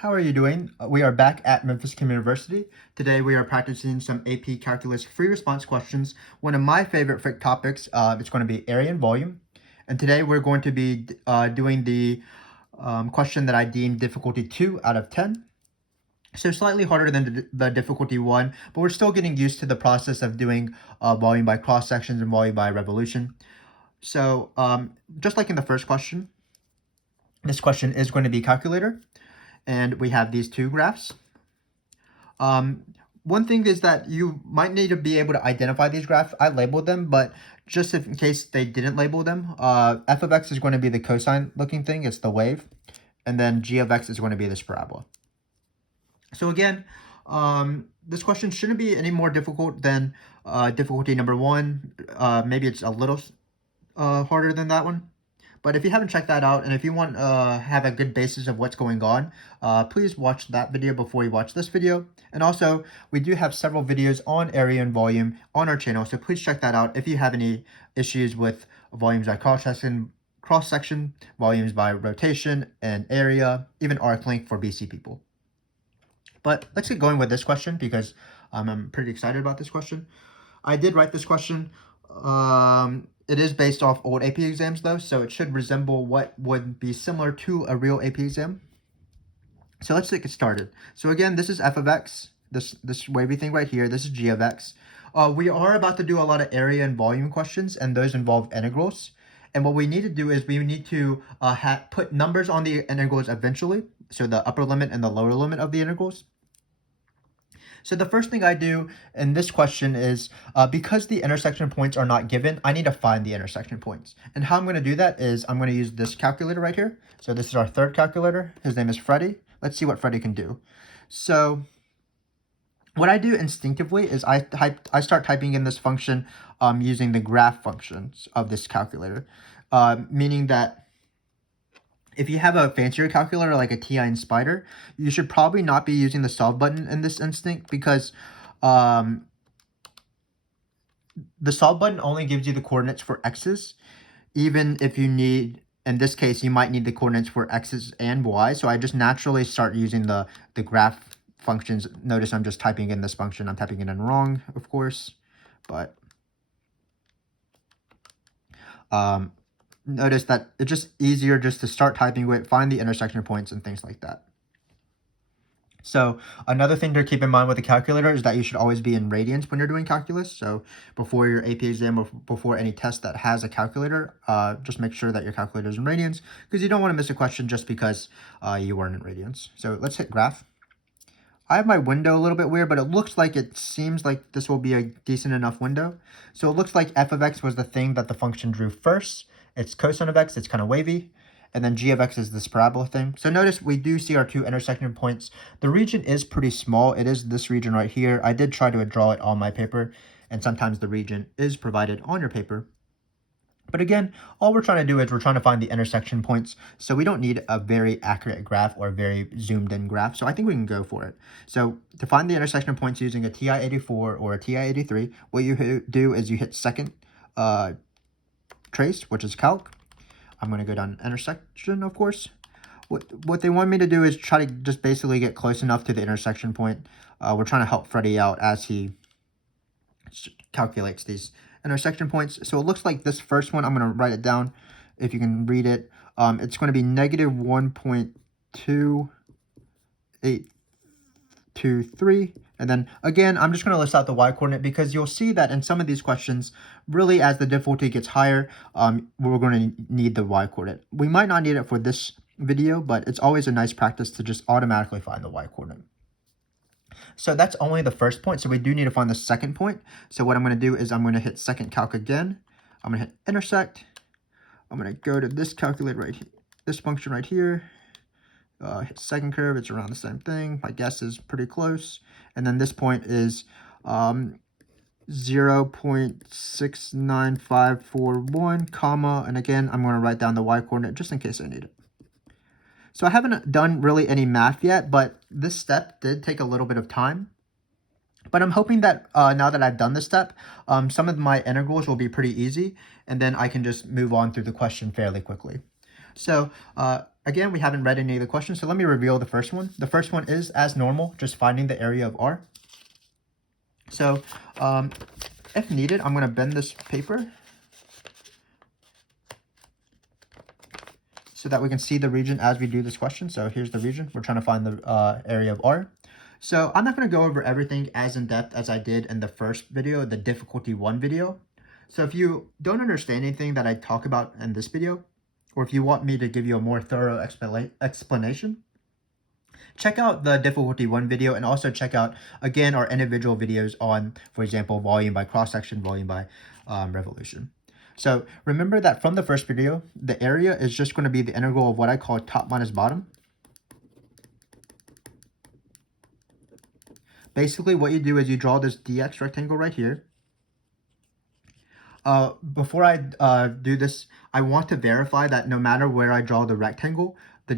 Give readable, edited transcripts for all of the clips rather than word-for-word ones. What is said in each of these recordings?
How are you doing? We are back at Memphis Communiversity. Today we are practicing some AP Calculus free response questions. One of my favorite FRQ topics, it's going to be area and volume. And today we're going to be doing the question that I deemed difficulty 2 out of 10. So slightly harder than the difficulty 1, but we're still getting used to the process of doing volume by cross sections and volume by revolution. So just like in the first question, this question is going to be calculator. And we have these two graphs. One thing is that you might need to be able to identify these graphs. I labeled them, but just in case they didn't label them, f of x is going to be the cosine looking thing. It's the wave. And then g of x is going to be this parabola. So again, this question shouldn't be any more difficult than difficulty number 1. Maybe it's a little harder than that one. But if you haven't checked that out, and if you want to have a good basis of what's going on, please watch that video before you watch this video. And also, we do have several videos on area and volume on our channel, so please check that out if you have any issues with volumes by cross-section, volumes by rotation, and area, even arc length for BC people. But let's get going with this question because I'm pretty excited about this question. I did write this question. It is based off old AP exams though, so it should resemble what would be similar to a real AP exam. So let's get started. So again, this is f of x, this wavy thing right here. This is g of x. We are about to do a lot of area and volume questions, and those involve integrals. And what we need to do is we need to put numbers on the integrals eventually, so the upper limit and the lower limit of the integrals. So the first thing I do in this question is, because the intersection points are not given, I need to find the intersection points. And how I'm going to do that is I'm going to use this calculator right here. So this is our third calculator. His name is Freddie. Let's see what Freddie can do. So what I do instinctively is I start typing in this function using the graph functions of this calculator, meaning that if you have a fancier calculator like a TI and Spider, you should probably not be using the solve button in this instinct because the solve button only gives you the coordinates for x's, even if you need, in this case, you might need the coordinates for x's and y. So I just naturally start using the graph functions. Notice I'm just typing in this function. I'm typing it in wrong, of course, but notice that it's just easier just to start typing with, find the intersection points and things like that. So another thing to keep in mind with the calculator is that you should always be in radians when you're doing calculus. So before your AP exam or before any test that has a calculator, just make sure that your calculator is in radians because you don't want to miss a question just because you weren't in radians. So let's hit graph. I have my window a little bit weird, but it seems like this will be a decent enough window. So it looks like f of x was the thing that the function drew first. It's cosine of x, it's kind of wavy. And then g of x is this parabola thing. So notice we do see our two intersection points. The region is pretty small. It is this region right here. I did try to draw it on my paper, and sometimes the region is provided on your paper. But again, all we're trying to do is we're trying to find the intersection points. So we don't need a very accurate graph or a very zoomed in graph. So I think we can go for it. So to find the intersection points using a TI-84 or a TI-83, what you do is you hit second trace, which is calc. I'm going to go down intersection, of course. What they want me to do is try to just basically get close enough to the intersection point. We're trying to help Freddie out as he calculates these intersection points. So it looks like this first one, I'm going to write it down if you can read it. It's going to be negative 1.2823. And then again, I'm just going to list out the y coordinate because you'll see that in some of these questions, really as the difficulty gets higher, we're going to need the y coordinate. We might not need it for this video, but it's always a nice practice to just automatically find the y coordinate. So that's only the first point. So we do need to find the second point. So what I'm going to do is I'm going to hit second calc again. I'm going to hit intersect. I'm going to go to this calculate right here, this function right here. Hit second curve. It's around the same thing. My guess is pretty close. And then this point is 0.69541, comma. And again, I'm going to write down the y coordinate just in case I need it. So I haven't done really any math yet, but this step did take a little bit of time. But I'm hoping that now that I've done this step, some of my integrals will be pretty easy, and then I can just move on through the question fairly quickly. So again, we haven't read any of the questions, so let me reveal the first one. The first one is, as normal, just finding the area of R. So, if needed, I'm going to bend this paper so that we can see the region as we do this question. So here's the region. We're trying to find the area of R. So I'm not going to go over everything as in depth as I did in the first video, the difficulty 1 video. So if you don't understand anything that I talk about in this video, or if you want me to give you a more thorough explanation, check out the difficulty 1 video, and also check out, again, our individual videos on, for example, volume by cross-section, volume by revolution. So remember that from the first video, the area is just going to be the integral of what I call top minus bottom. Basically, what you do is you draw this dx rectangle right here. Before I do this, I want to verify that no matter where I draw the rectangle, the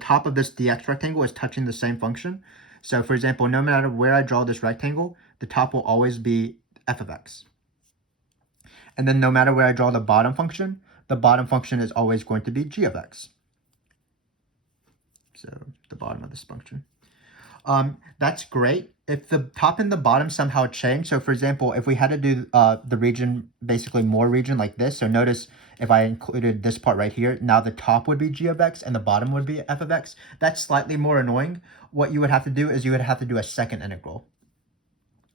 top of this dx rectangle is touching the same function. So for example, no matter where I draw this rectangle, the top will always be f of x. And then no matter where I draw the bottom function is always going to be g of x. So the bottom of this function. That's great. If the top and the bottom somehow change, so for example, if we had to do the region, basically more region like this, so notice if I included this part right here, now the top would be g of x and the bottom would be f of x. That's slightly more annoying. What you would have to do is you would have to do a second integral.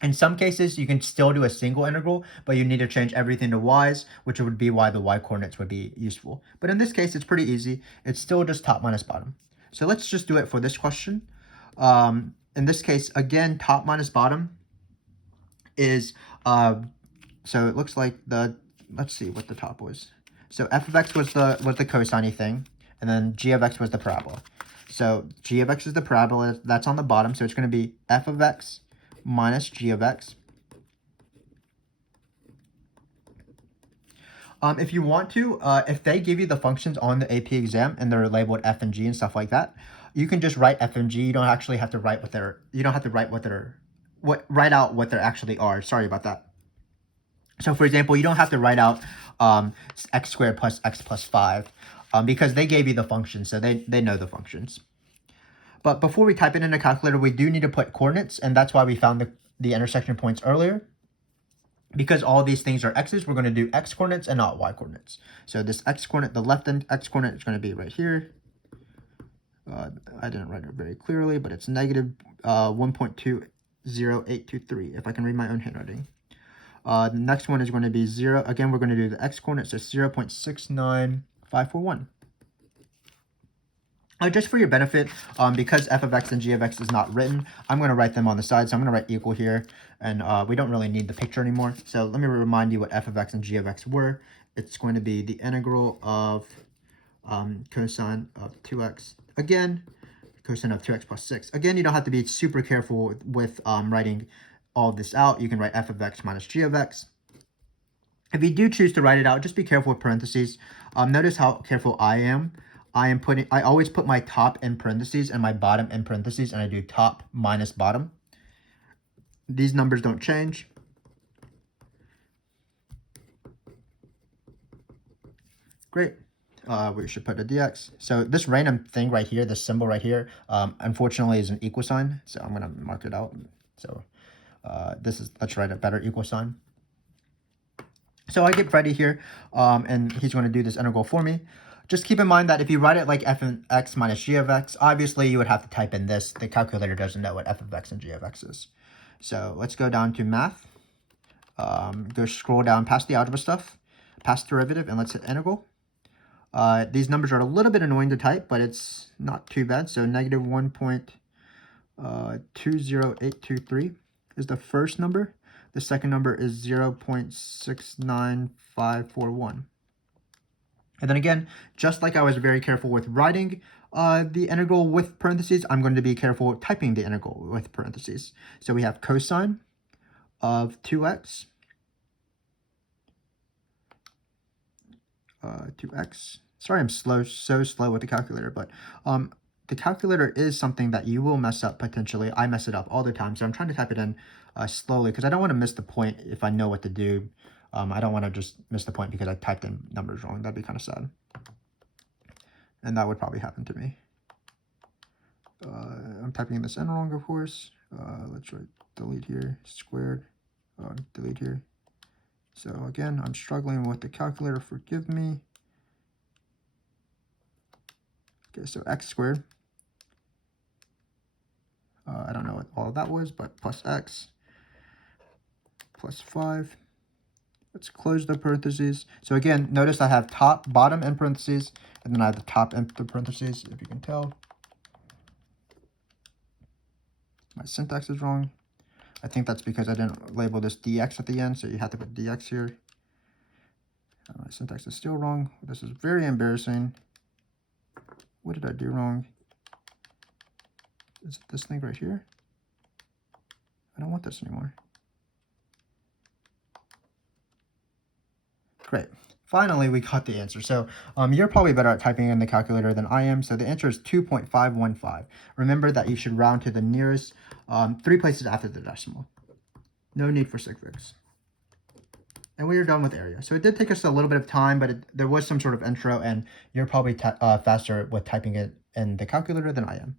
In some cases, you can still do a single integral, but you need to change everything to y's, which would be why the y coordinates would be useful. But in this case, it's pretty easy. It's still just top minus bottom. So let's just do it for this question. In this case, again, top minus bottom is, so it looks like let's see what the top was. So f of x was the cosine thing, and then g of x was the parabola. So g of x is the parabola, that's on the bottom, so it's going to be f of x minus g of x. If you want to, if they give you the functions on the AP exam and they're labeled f and g and stuff like that, you can just write f and g. You don't actually have to write write out what they actually are. Sorry about that. So for example, you don't have to write out x squared plus x plus 5 because they gave you the functions, so they know the functions. But before we type it in a calculator, we do need to put coordinates, and that's why we found the intersection points earlier. Because all these things are x's, we're going to do x coordinates and not y coordinates. So this x coordinate, the left end x coordinate is going to be right here. I didn't write it very clearly, but it's negative 1.20823, if I can read my own handwriting. The next one is going to be 0. Again, we're going to do the x coordinates, so 0.69541. Just for your benefit, because f of x and g of x is not written, I'm going to write them on the side. So I'm going to write equal here, and we don't really need the picture anymore. So let me remind you what f of x and g of x were. It's going to be the integral of cosine of 2x. Again, cosine of 2x plus 6. Again, you don't have to be super careful with writing all of this out. You can write f of x minus g of x. If you do choose to write it out, just be careful with parentheses. Notice how careful I am. I always put my top in parentheses and my bottom in parentheses, and I do top minus bottom. These numbers don't change. Great. We should put a dx. So this random thing right here, this symbol right here, unfortunately is an equal sign. So I'm going to mark it out. So let's write a better equal sign. So I get Freddie here, and he's going to do this integral for me. Just keep in mind that if you write it like f of x minus g of x, obviously you would have to type in this. The calculator doesn't know what f of x and g of x is. So let's go down to math. Go scroll down past the algebra stuff, past derivative, and let's hit integral. These numbers are a little bit annoying to type, but it's not too bad. So negative 1.20823 is the first number. The second number is 0.69541. And then again, just like I was very careful with writing the integral with parentheses, I'm going to be careful typing the integral with parentheses. So we have cosine of 2x. 2x. Sorry, I'm so slow with the calculator, but the calculator is something that you will mess up potentially. I mess it up all the time, so I'm trying to type it in slowly because I don't want to miss the point if I know what to do. I don't want to just miss the point because I typed in numbers wrong. That'd be kind of sad. and that would probably happen to me. I'm typing this in wrong, of course. Let's write delete here, squared, delete here. So again, I'm struggling with the calculator, forgive me. Okay, so x squared. I don't know what all of that was, but plus x plus 5. Let's close the parentheses. So again, notice I have top, bottom in parentheses, and then I have the top in the parentheses, if you can tell. My syntax is wrong. I think that's because I didn't label this dx at the end, so you have to put dx here. My syntax is still wrong. This is very embarrassing. What did I do wrong? Is it this thing right here? I don't want this anymore. Great. Finally, we got the answer. So you're probably better at typing in the calculator than I am. So the answer is 2.515. Remember that you should round to the nearest 3 places after the decimal. No need for suffix. And we are done with area. So it did take us a little bit of time, but there was some sort of intro, and you're probably faster with typing it in the calculator than I am.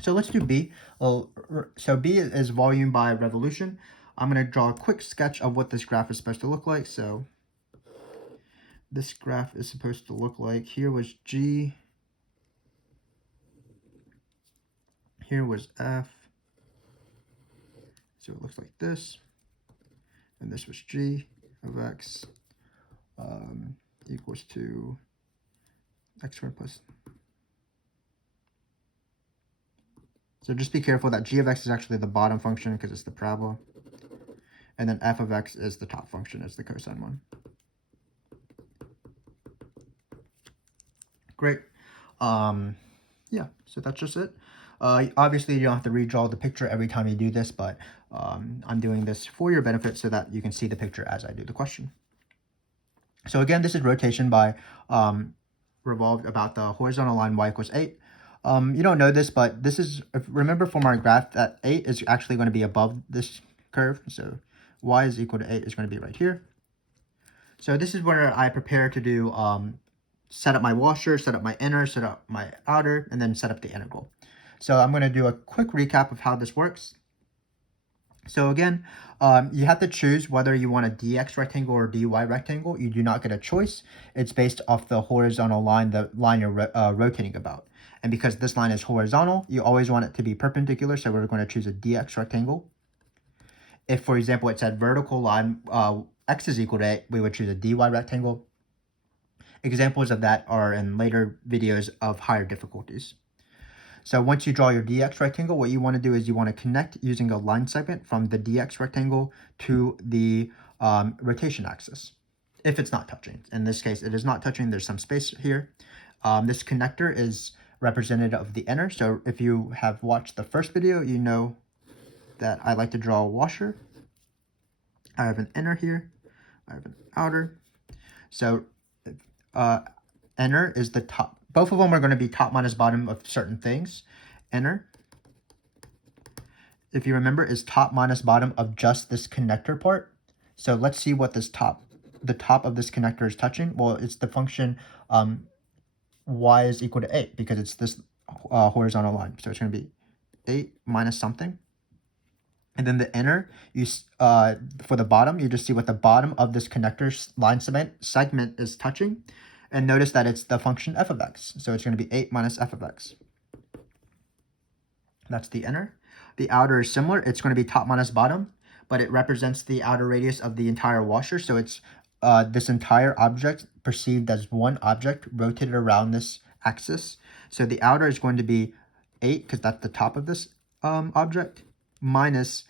So let's do B. So B is volume by revolution. I'm going to draw a quick sketch of what this graph is supposed to look like. So this graph is supposed to look like, here was G, here was F, so it looks like this, and this was G of X equals to X squared plus. So just be careful that G of X is actually the bottom function because it's the parabola, and then F of X is the top function, is the cosine one. Great. Yeah, so that's just it. Obviously, you don't have to redraw the picture every time you do this, but I'm doing this for your benefit so that you can see the picture as I do the question. So again, this is rotation by revolved about the horizontal line y equals 8. You don't know this, but this is, remember from our graph that 8 is actually going to be above this curve. So y is equal to 8 is going to be right here. So this is where I prepare to do set up my washer, set up my inner, set up my outer, and then set up the integral. So I'm going to do a quick recap of how this works. So again, you have to choose whether you want a dx rectangle or dy rectangle. You do not get a choice. It's based off the horizontal line, the line you're rotating about. And because this line is horizontal, you always want it to be perpendicular, so we're going to choose a dx rectangle. If, for example, it said vertical line, x is equal to 8, we would choose a dy rectangle. Examples of that are in later videos of higher difficulties. So once you draw your dx rectangle, what you want to do is you want to connect using a line segment from the dx rectangle to the rotation axis, if it's not touching. In this case, it is not touching. There's some space here. This connector is representative of the inner. So if you have watched the first video, you know that I like to draw a washer. I have an inner here. I have an outer. So inner is the top. Both of them are going to be top minus bottom of certain things. Inner, if you remember, is top minus bottom of just this connector part. So let's see what this the top of this connector is touching. Well, it's the function y is equal to 8 because it's this horizontal line. So it's going to be 8 minus something. And then the inner, for the bottom, you just see what the bottom of this connector line segment is touching. And notice that it's the function f of x. So it's going to be 8 minus f of x. That's the inner. The outer is similar. It's going to be top minus bottom, but it represents the outer radius of the entire washer. So it's this entire object perceived as one object rotated around this axis. So the outer is going to be 8 because that's the top of this object minus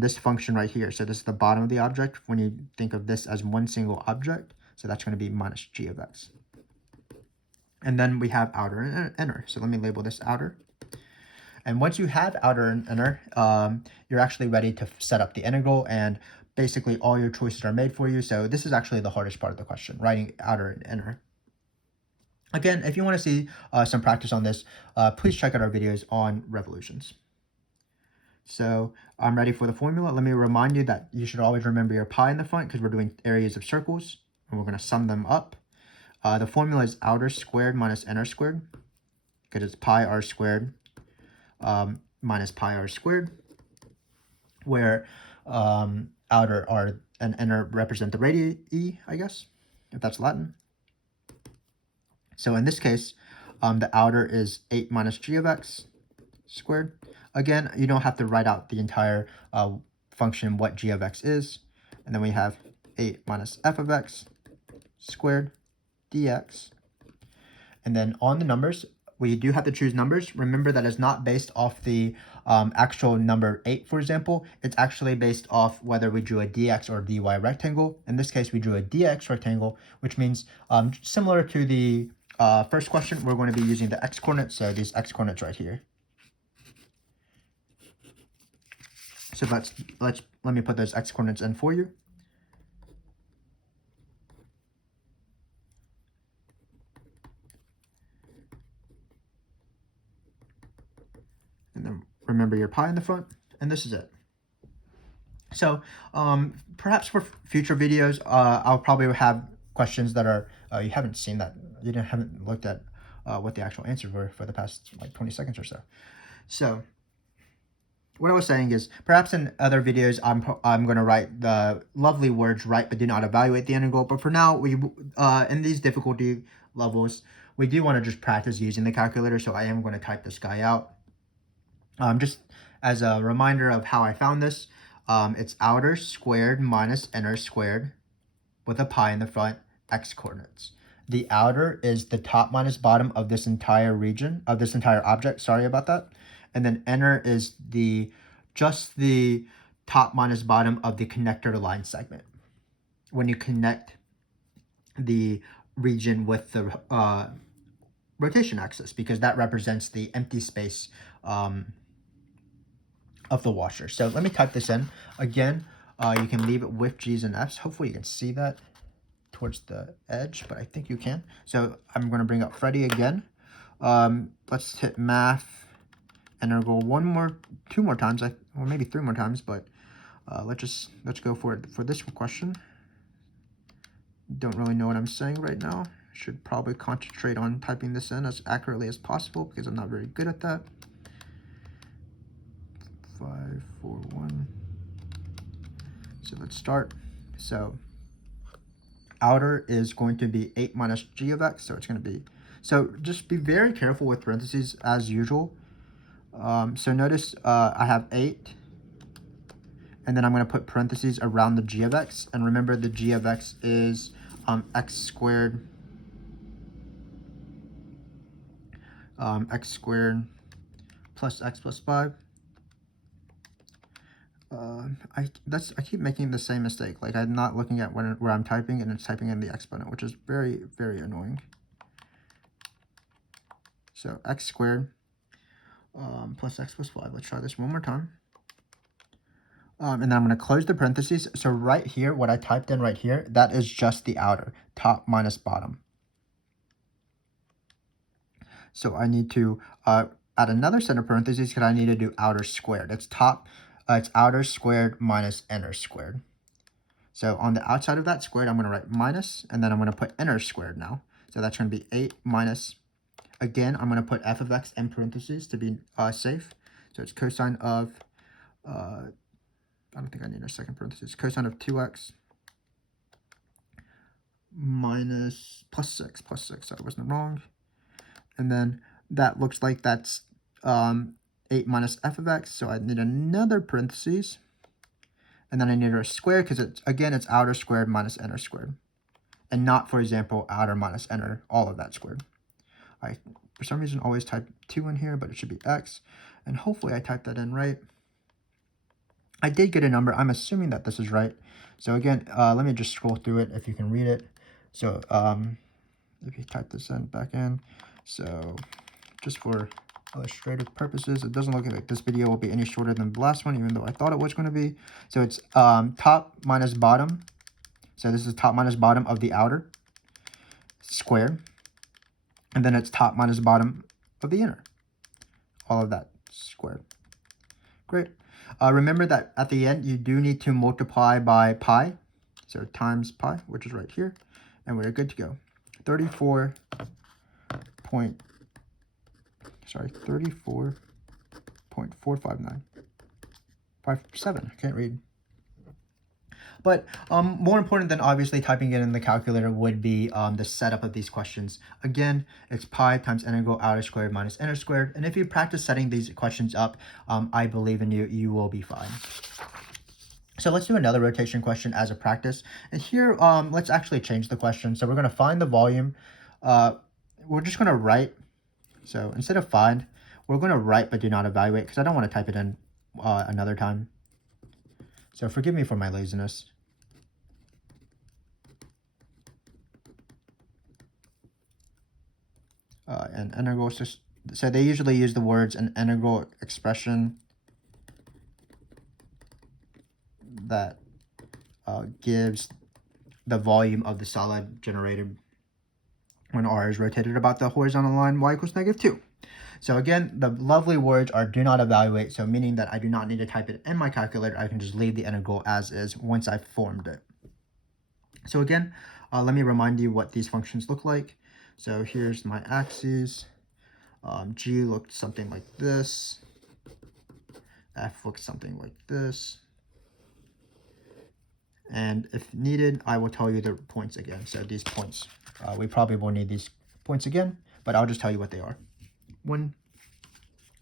this function right here. So this is the bottom of the object when you think of this as one single object. So that's going to be minus g of x. And then we have outer and inner. So let me label this outer. And once you have outer and inner, you're actually ready to set up the integral, and basically all your choices are made for you. So this is actually the hardest part of the question, writing outer and inner. Again, if you want to see some practice on this, please check out our videos on revolutions. So I'm ready for the formula. Let me remind you that you should always remember your pi in the front because we're doing areas of circles and we're going to sum them up. The formula is outer squared minus inner squared, because it's pi r squared minus pi r squared, where outer r and inner represent the radii, I guess, if that's Latin. So in this case, the outer is 8 minus g of x squared. Again, you don't have to write out the entire function what g of x is. And then we have 8 minus f of x squared dx. And then on the numbers, we do have to choose numbers. Remember that it's not based off the actual number 8, for example. It's actually based off whether we drew a dx or dy rectangle. In this case, we drew a dx rectangle, which means similar to the first question, we're going to be using the x coordinates. So these x coordinates right here. So let me put those x coordinates in for you. And then remember your pi in the front, and this is it. So perhaps for future videos, I'll probably have questions that are you haven't seen, that you haven't looked at what the actual answers were for the past like 20 seconds or so. So what I was saying is, perhaps in other videos, I'm going to write the lovely words "write but do not evaluate" the integral. But for now, we in these difficulty levels, we do want to just practice using the calculator. So I am going to type this guy out. Just as a reminder of how I found this, it's outer squared minus inner squared with a pi in the front, x coordinates. The outer is the top minus bottom of this entire region, of this entire object. Sorry about that. And then inner is just the top minus bottom of the connector to line segment. When you connect the region with the rotation axis, because that represents the empty space of the washer. So let me type this in. Again, you can leave it with G's and F's. Hopefully you can see that towards the edge, but I think you can. So I'm going to bring up Freddie again. Let's hit math integral two more times, or maybe 3 more times, but let's go for it for this question. Don't really know what I'm saying right now. Should probably concentrate on typing this in as accurately as possible because I'm not very good at that. 5, 4, 1. So let's start. So outer is going to be 8 minus g of x, so it's going to be, so just be very careful with parentheses as usual. So notice I have 8, and then I'm going to put parentheses around the g of x, and remember the g of x is x squared plus x plus 5. I keep making the same mistake. Like, I'm not looking at where I'm typing, and it's typing in the exponent, which is very, very annoying. So x squared plus x plus 5. Let's try this one more time. And then I'm going to close the parentheses. So right here, what I typed in right here, that is just the outer, top minus bottom. So I need to add another set of parentheses because I need to do outer squared. It's outer squared minus inner squared. So on the outside of that squared, I'm going to write minus, and then I'm going to put inner squared now. So that's going to be 8 minus, again, I'm going to put f of x in parentheses to be safe. So it's cosine of, I don't think I need a second parenthesis, cosine of 2x minus plus 6, so I wasn't wrong. And then that looks like that's 8 minus f of x, so I need another parentheses. And then I need a square because it's outer squared minus inner squared. And not, for example, outer minus inner, all of that squared. I, for some reason, always type 2 in here, but it should be x. And hopefully I typed that in right. I did get a number. I'm assuming that this is right. So again, let me just scroll through it if you can read it. So if you type this in back in. So just for illustrative purposes, it doesn't look like this video will be any shorter than the last one, even though I thought it was going to be. So it's top minus bottom. So this is top minus bottom of the outer square. And then it's top minus bottom of the inner. All of that squared. Great. Remember that at the end, you do need to multiply by pi. So times pi, which is right here. And we're good to go. 34.45957. I can't read. But more important than obviously typing it in the calculator would be the setup of these questions. Again, it's pi times integral outer squared minus inner squared. And if you practice setting these questions up, I believe in you, you will be fine. So let's do another rotation question as a practice. And here, let's actually change the question. So we're going to find the volume. We're just going to write. So instead of find, we're going to write but do not evaluate because I don't want to type it in another time. So forgive me for my laziness. And integral, so they usually use the words an integral expression that gives the volume of the solid generated when r is rotated about the horizontal line y equals -2. So again, the lovely words are do not evaluate, so meaning that I do not need to type it in my calculator. I can just leave the integral as is once I've formed it. So again, let me remind you what these functions look like. So here's my axes. G looked something like this. F looks something like this. And if needed, I will tell you the points again. So these points, we probably will need these points again, but I'll just tell you what they are when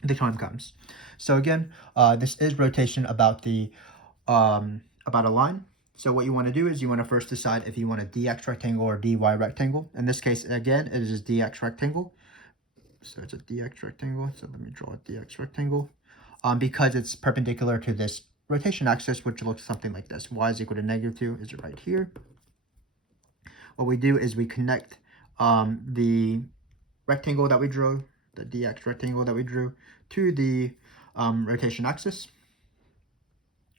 the time comes. So again, this is rotation about about a line. So what you want to do is you want to first decide if you want a dx rectangle or dy rectangle. In this case, again, it is a dx rectangle. So it's a dx rectangle. So let me draw a dx rectangle. Because it's perpendicular to this rotation axis, which looks something like this. Y is equal to -2 is right here. What we do is we connect the rectangle that we drew, the dx rectangle that we drew, to the rotation axis,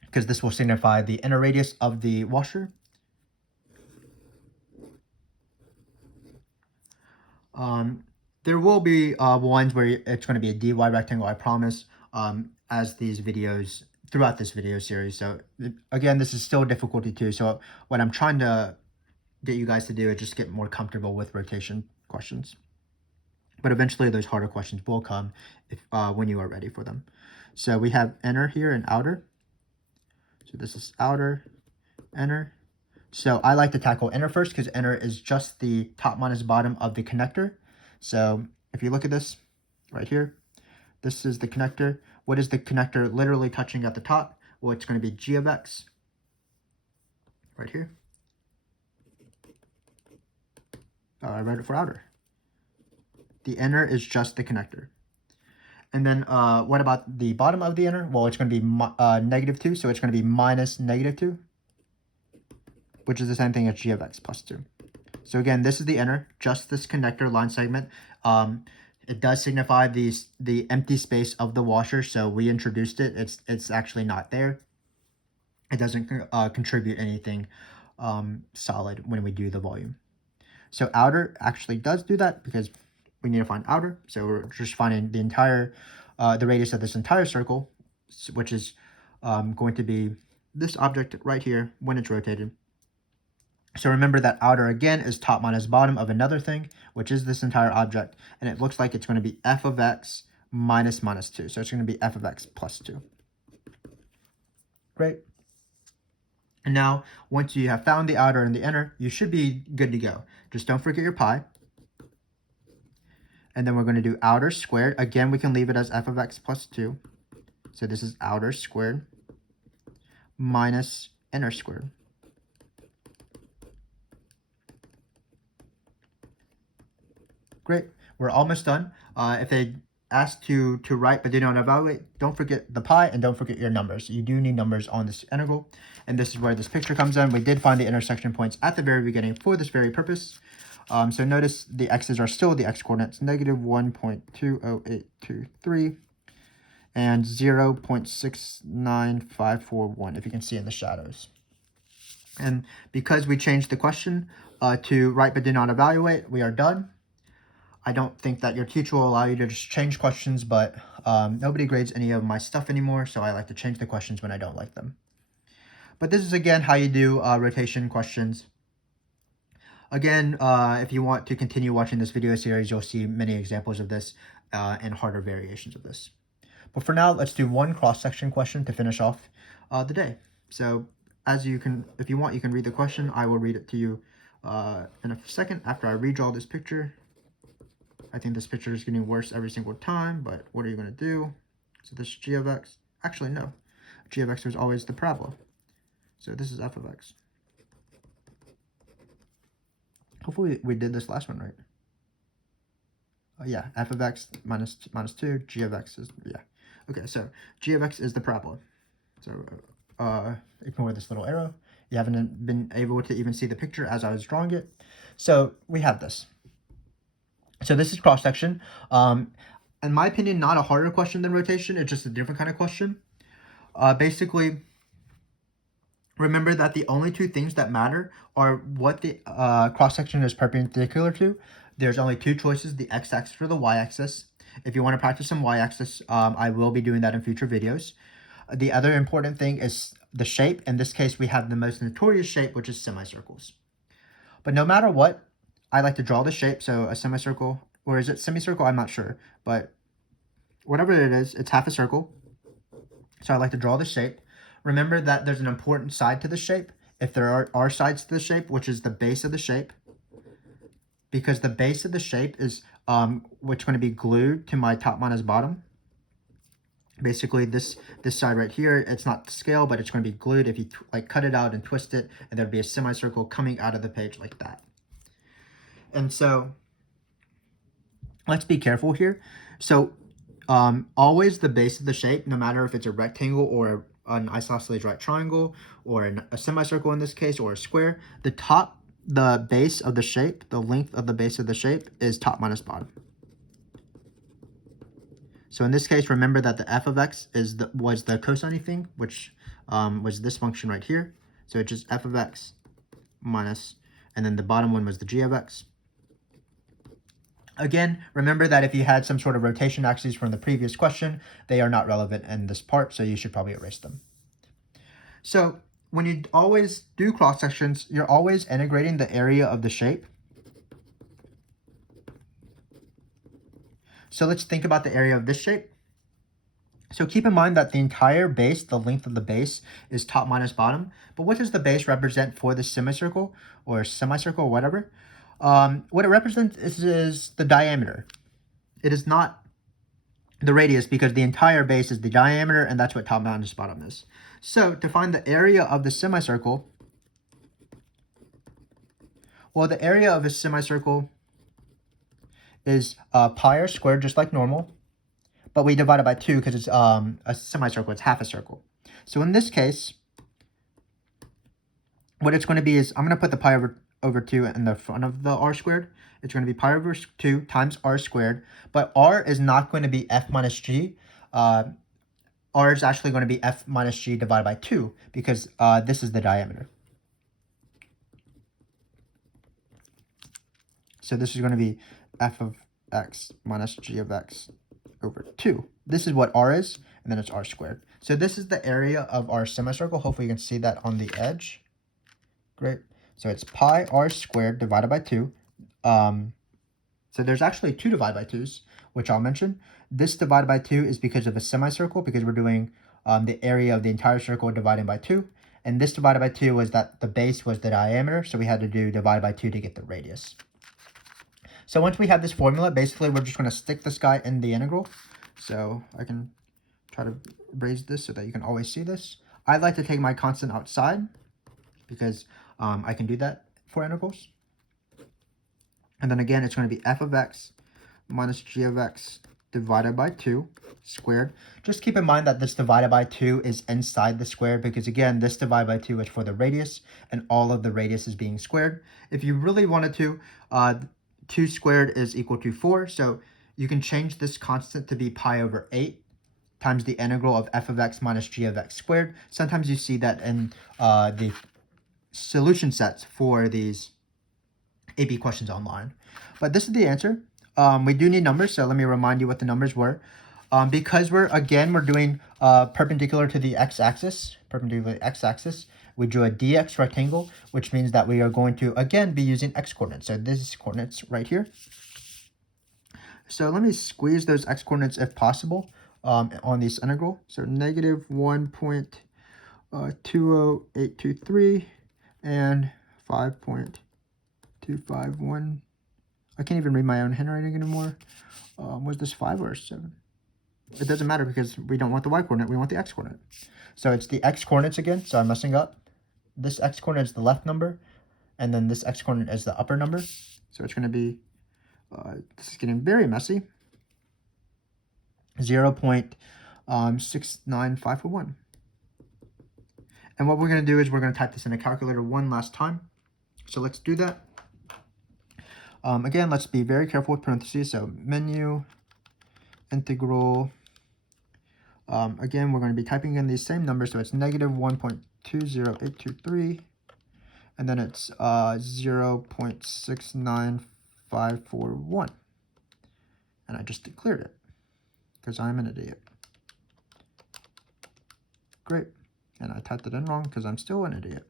because this will signify the inner radius of the washer. There will be ones where it's going to be a dy rectangle, I promise, as these videos, throughout this video series. So again, this is still difficulty 2. So what I'm trying to get you guys to do is just get more comfortable with rotation questions. But eventually those harder questions will come if when you are ready for them. So we have inner here and outer. So this is outer, inner. So I like to tackle inner first because inner is just the top minus bottom of the connector. So if you look at this right here, this is the connector. What is the connector literally touching at the top? Well, it's going to be g of x right here. I wrote it for outer. The inner is just the connector. And then what about the bottom of the inner? Well, it's going to be -2, so it's going to be minus -2, which is the same thing as g of x plus 2. So again, this is the inner, just this connector line segment. It does signify the empty space of the washer, so we introduced it. It's actually not there. It doesn't contribute anything solid when we do the volume. So outer actually does do that because we need to find outer. So we're just finding the entire, the radius of this entire circle, which is going to be this object right here when it's rotated. So remember that outer again is top minus bottom of another thing, which is this entire object. And it looks like it's going to be f of x minus -2. So it's going to be f of x plus 2. Great. And now, once you have found the outer and the inner, you should be good to go. Just don't forget your pi. And then we're going to do outer squared. Again, we can leave it as f of x plus 2. So this is outer squared minus inner squared. Great. We're almost done. If they ask to write but they don't evaluate, don't forget the pi and don't forget your numbers. You do need numbers on this integral. And this is where this picture comes in. We did find the intersection points at the very beginning for this very purpose. So notice the x's are still the x-coordinates, -1.20823 and 0.69541, if you can see in the shadows. And because we changed the question to write but did not evaluate, we are done. I don't think that your teacher will allow you to just change questions, but nobody grades any of my stuff anymore, so I like to change the questions when I don't like them. But this is, again, how you do rotation questions. Again, if you want to continue watching this video series, you'll see many examples of this and harder variations of this. But for now, let's do one cross-section question to finish off the day. So as you can, if you want, you can read the question. I will read it to you in a second after I redraw this picture. I think this picture is getting worse every single time, but what are you going to do? So this g of x, actually no, g of x was always the parabola. So this is f of x. Hopefully we did this last one right. Yeah, f of x minus 2, g of x is, yeah. Okay, so g of x is the parabola. So ignore this little arrow. You haven't been able to even see the picture as I was drawing it. So we have this. So this is cross-section. In my opinion, not a harder question than rotation. It's just a different kind of question. Basically, remember that the only two things that matter are what the cross-section is perpendicular to. There's only two choices, the x-axis or the y-axis. If you want to practice some y-axis, I will be doing that in future videos. The other important thing is the shape. In this case, we have the most notorious shape, which is semicircles. But no matter what, I like to draw the shape. So a semicircle, or is it semicircle? I'm not sure. But whatever it is, it's half a circle. So I like to draw the shape. Remember that there's an important side to the shape. If there are sides to the shape, which is the base of the shape, because the base of the shape is which going to be glued to my top minus bottom. Basically, this side right here, it's not to scale, but it's going to be glued. If you like cut it out and twist it, and there'd be a semicircle coming out of the page like that. And so let's be careful here. So always the base of the shape, no matter if it's a rectangle or an isosceles right triangle or a semicircle in this case, or a square, the base of the shape, the length of the base of the shape is top minus bottom. So in this case, remember that the f of x was the cosine thing, which was this function right here. So it's just f of x minus, and then the bottom one was the g of x. Again, remember that if you had some sort of rotation axes from the previous question, they are not relevant in this part, so you should probably erase them. So when you always do cross sections, you're always integrating the area of the shape. So let's think about the area of this shape. So keep in mind that the entire base, the length of the base, is top minus bottom. But what does the base represent for the semicircle or whatever? What it represents is the diameter. It is not the radius, because the entire base is the diameter, and that's what top minus bottom is. So to find the area of the semicircle, well, the area of a semicircle is pi r squared, just like normal, but we divide it by 2 because it's a semicircle, it's half a circle. So in this case, what it's going to be is, I'm going to put the pi over 2 in the front of the r squared. It's going to be pi over 2 times r squared, but r is not going to be f minus g. R is actually going to be f minus g divided by 2, because this is the diameter. So this is going to be f of x minus g of x over 2. This is what r is, and then it's r squared. So this is the area of our semicircle. Hopefully you can see that on the edge. Great. So it's pi r squared divided by 2. So there's actually 2 divided by 2's, which I'll mention. This divided by 2 is because of a semicircle, because we're doing the area of the entire circle divided by 2. And this divided by 2 was that the base was the diameter, so we had to do divided by 2 to get the radius. So once we have this formula, basically we're just going to stick this guy in the integral. So I can try to raise this so that you can always see this. I'd like to take my constant outside, because I can do that for integrals. And then again, it's going to be f of x minus g of x divided by 2 squared. Just keep in mind that this divided by 2 is inside the square, because again, this divided by 2 is for the radius, and all of the radius is being squared. If you really wanted to, 2 squared is equal to 4, so you can change this constant to be pi over 8 times the integral of f of x minus g of x squared. Sometimes you see that in the solution sets for these AP questions online. But this is the answer. We do need numbers, so let me remind you what the numbers were. Because we're doing perpendicular to the x-axis, we drew a dx rectangle, which means that we are going to, again, be using x-coordinates. So this is coordinates right here. So let me squeeze those x-coordinates if possible on this integral. So negative 1.20823 and 5.251. I can't even read my own handwriting anymore. Was this 5 or 7? It doesn't matter because we don't want the y-coordinate, we want the x-coordinate. So it's the x-coordinates again, so I'm messing up. This x-coordinate is the left number, and then this x-coordinate is the upper number. So it's going to be, this is getting very messy, 0.69541. And what we're going to do is we're going to type this in a calculator one last time. So let's do that. Again, let's be very careful with parentheses. So menu, integral. Again, we're going to be typing in these same numbers. So it's negative 1.20823. And then it's 0.69541. And I just declared it because I'm an idiot. Great. And I typed it in wrong because I'm still an idiot.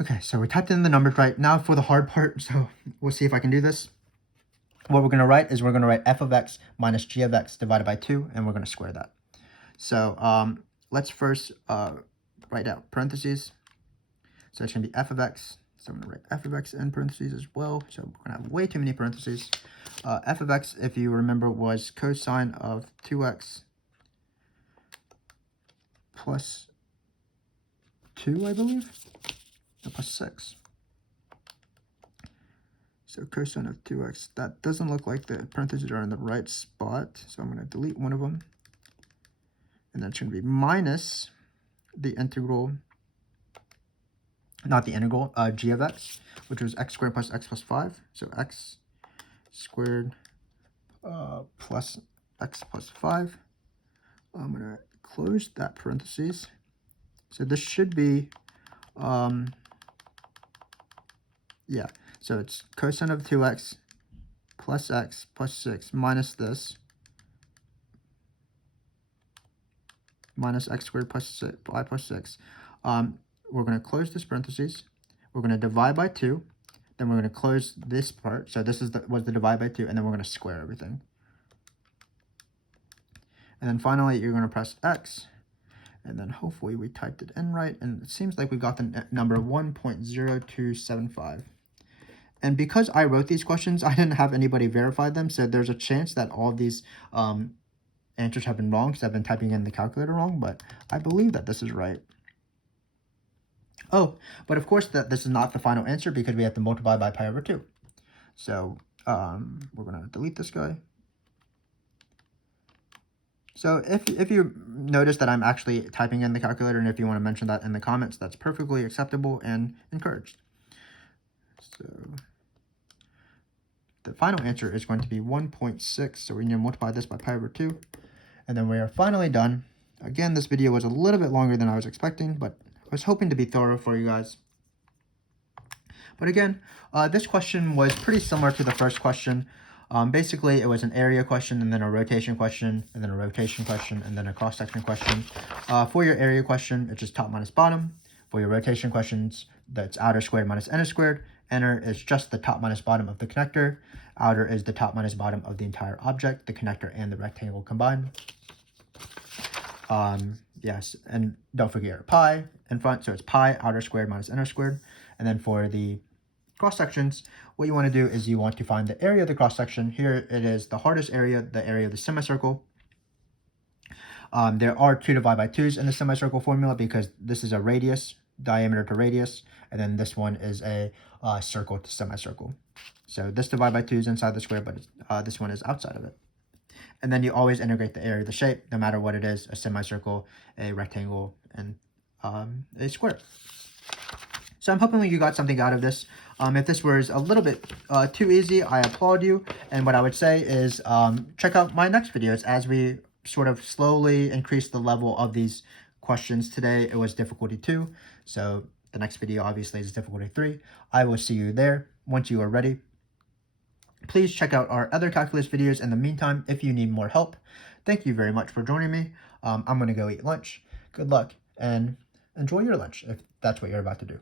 Okay, so we typed in the numbers right. Now for the hard part, so we'll see if I can do this. What we're going to write is we're going to write f of x minus g of x divided by 2, and we're going to square that. So let's first write out parentheses. So it's going to be f of x. So I'm going to write f of x in parentheses as well. So we're going to have way too many parentheses. F of x, if you remember, was cosine of 2x plus 2, I believe. No, plus 6. So cosine of 2x. That doesn't look like the parentheses are in the right spot. So I'm going to delete one of them. And that's going to be minus the integral, not the integral, g of x, which was x squared plus x plus 5. So x squared plus x plus 5. I'm going to close that parentheses. So this should be, yeah, so it's cosine of 2x plus x plus 6 minus this, minus x squared plus 6, y plus 6. We're going to close this parentheses. We're going to divide by 2. Then we're going to close this part. So this is was the divide by 2, and then we're going to square everything. And then finally, you're going to press X. And then hopefully we typed it in right. And it seems like we got the number 1.0275. And because I wrote these questions, I didn't have anybody verify them. So there's a chance that all of these answers have been wrong because I've been typing in the calculator wrong. But I believe that this is right. Oh, but of course that this is not the final answer because we have to multiply by pi over 2. So we're going to delete this guy. So if you notice that I'm actually typing in the calculator, and if you want to mention that in the comments, that's perfectly acceptable and encouraged. So the final answer is going to be 1.6. So we need to multiply this by pi over 2. And then we are finally done. Again, this video was a little bit longer than I was expecting, but I was hoping to be thorough for you guys. But again, this question was pretty similar to the first question. Basically, it was an area question, and then a rotation question, and then a rotation question, and then a cross-section question. For your area question, it's just top minus bottom. For your rotation questions, that's outer squared minus inner squared. Inner is just the top minus bottom of the connector. Outer is the top minus bottom of the entire object, the connector and the rectangle combined. Yes, and don't forget your pi in front, so it's pi outer squared minus inner squared. And then for the cross sections, what you want to do is you want to find the area of the cross section. Here it is the hardest area, the area of the semicircle. There are 2 divided by 2's in the semicircle formula because this is a radius, diameter to radius, and then this one is a circle to semicircle. So this divided by 2 is inside the square, but this one is outside of it. And then you always integrate the area of the shape, no matter what it is, a semicircle, a rectangle, and a square. So I'm hoping you got something out of this. If this was a little bit too easy, I applaud you. And what I would say is check out my next videos as we sort of slowly increase the level of these questions. Today it was difficulty 2. So the next video obviously is difficulty 3. I will see you there once you are ready. Please check out our other calculus videos in the meantime if you need more help. Thank you very much for joining me. I'm going to go eat lunch. Good luck and enjoy your lunch if that's what you're about to do.